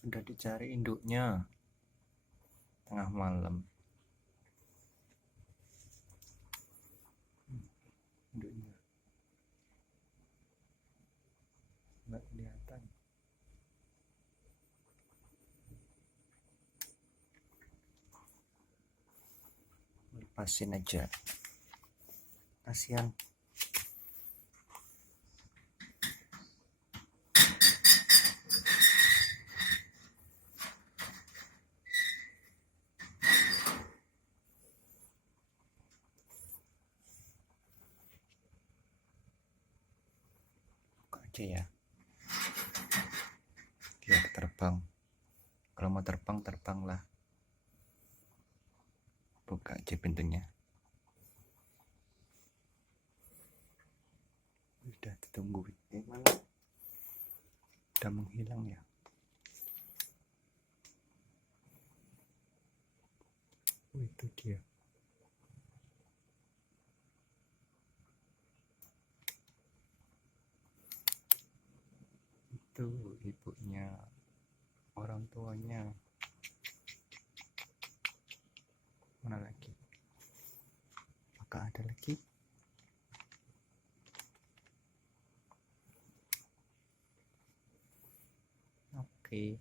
Sudah dicari induknya tengah malam. Induknya nggak kelihatan. Lepasin aja, kasihan. Buka aja ya, biar terbang. Kalau mau terbang, terbanglah. Buka aja pintunya. Udah ditungguin. Mana? Udah menghilang ya. Oh, itu dia. Itu ibunya, orang tuanya. Mana lagi? Apakah ada lagi? Oke.